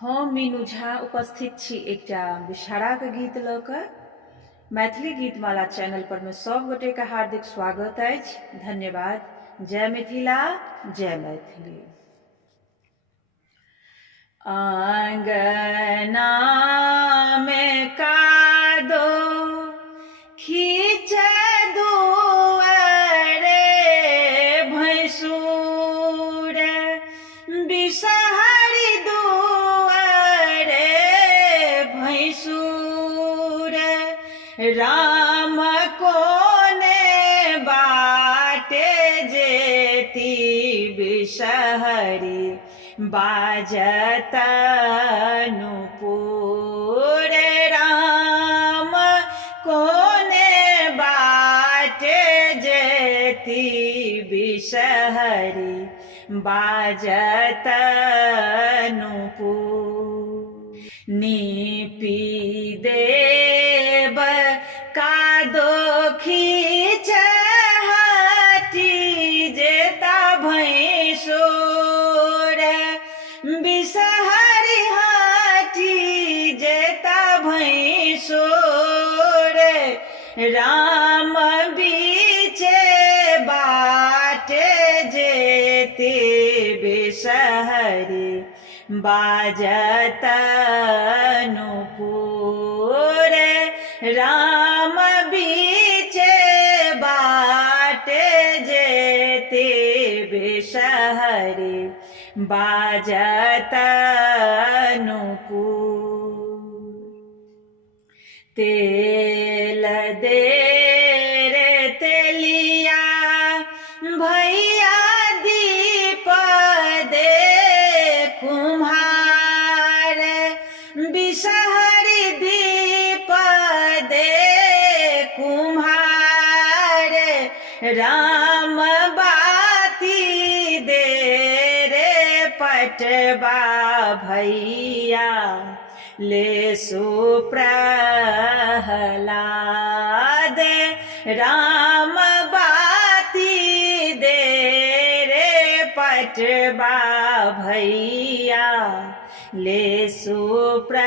हम मीनू झा उपस्थित छी एकटा विषहाराक गीत लऽ कऽ। मैथिली गीतमाला चैनल पर में सब गोटे के हार्दिक स्वागत अछि। धन्यवाद। जय मिथिला, जय मैथिली। आंगना में कादो खींच दुआरे भैंसुर बिषहरी दुआरे भैंसुर राम कोने बाटे जेती बिषहरी बाजत नुपुर राम कोने बाटे जेती बिषहरी बाजत नुपुर नीपी देव कादो खींच हटी जेता भैंसुर बिषहरी हाटी जेता भैंसुर राम बीचे बाटे जेते बिषहरी बाजत नुपुर राम बीचे बाटे जेते बिषहरी बाजत नुपुर तेल दे रे तेलिया भैया दीप दे कुम्हार बिषहरी दीप दे कुम्हार राम बाती दे रे पटवा भैया ले सुप्रहलाद राम बाती दे रे पटवा भैया ले सुप्रहलाद।